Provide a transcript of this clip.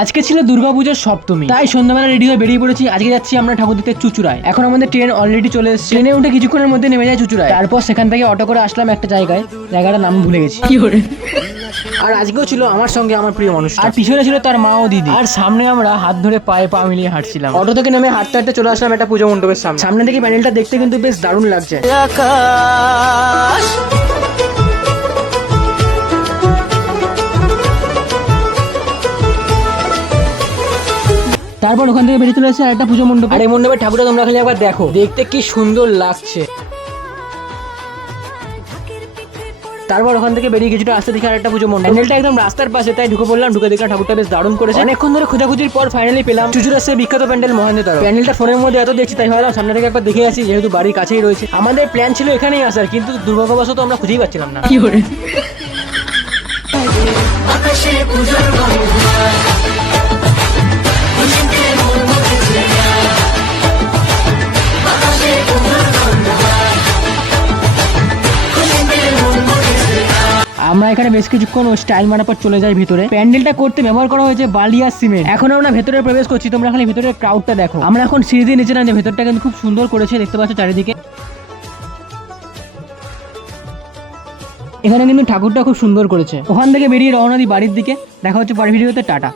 আজকে ছিল দুর্গাপূজার সপ্তমী, তাই সন্ধ্যাবেলা রেডি হয়ে বেরিয়ে পড়েছি। আজকে যাচ্ছি আমরা ঠাকুর দিতে চুচুড়ায়। এখন আমাদের ট্রেন অলরেডি চলে এসেছে। ট্রেনে উঠে কিছুক্ষণের মধ্যে নেমে যায় চুচুড়ায়। তারপর সেখান থেকে অটো করে আসলাম একটা জায়গাটার নাম ভুলে গেছি। আর আজকেও ছিল আমার সঙ্গে আমার প্রিয় মানুষ, আর পিছনে ছিল তার মা ও দিদি, আর সামনে আমরা হাত ধরে পায়ে পা মিলিয়ে হাঁটছিলাম। অটো থেকে নেমে হাঁটতে হাঁটতে চলে আসলাম একটা পুজো মণ্ডপের সামনে থেকে প্যান্ডেলটা দেখতে কিন্তু বেশ দারুণ লাগছে। তারপর ওখান থেকে বেরিয়ে চলে আসছে আর একটা পুজো মণ্ডপ। আর এই মণ্ডপের ঠাকুরটা তোমরা খালি একবার দেখো, দেখতে কি সুন্দর লাগছে। তারপর ওখান থেকে বেরিয়ে কিছুটা আসতে দেখি আর একটা পুজো মণ্ডপ। প্যান্ডেলটা একদম রাস্তার পাশে, তাই ঢুকে পড়লাম। ঢুকে দেখলাম ঠাকুরটা বেশ দারুণ করেছে। অনেকক্ষণ ধরে খোঁজাখুঁজির পর ফাইনালি পেলাম চুচুড়ার সেই বিখ্যাত প্যান্ডেল মহেন্দ্রতারা। প্যান্ডেলটা ফোনের মধ্যে এত দেখছি, তাই ভাবলাম সামনে থেকে একবার দেখে আসি, যেহেতু বাড়ির কাছেই রয়েছে। আমাদের প্ল্যান ছিল এখানেই আসার, কিন্তু দুর্ভাগ্যবশত আমরা খুঁজেই পাচ্ছিলাম না। কি করে আমরা এখানে বেশ কিছুক্ষণ স্টাইল মারার পর চলে যাই ভিতরে। প্যান্ডেলটা করতে ব্যবহার করা হয়েছে বালি আর সিমেন্ট। এখন আমরা ভেতরে প্রবেশ করছি, তোমরা খালি ভেতরের ক্রাউডটা দেখো। আমরা এখন সিঁড়ি দিয়ে নিচে নামছি। ভেতরটা কিন্তু খুব সুন্দর করেছে, দেখতে পাচ্ছ চারিদিকে। এখানে কিন্তু ঠাকুরটা খুব সুন্দর করেছে। ওখান থেকে বেরিয়ে রওনা দিই বাড়ির দিকে। দেখা হচ্ছে পরের ভিডিওতে, টাটা।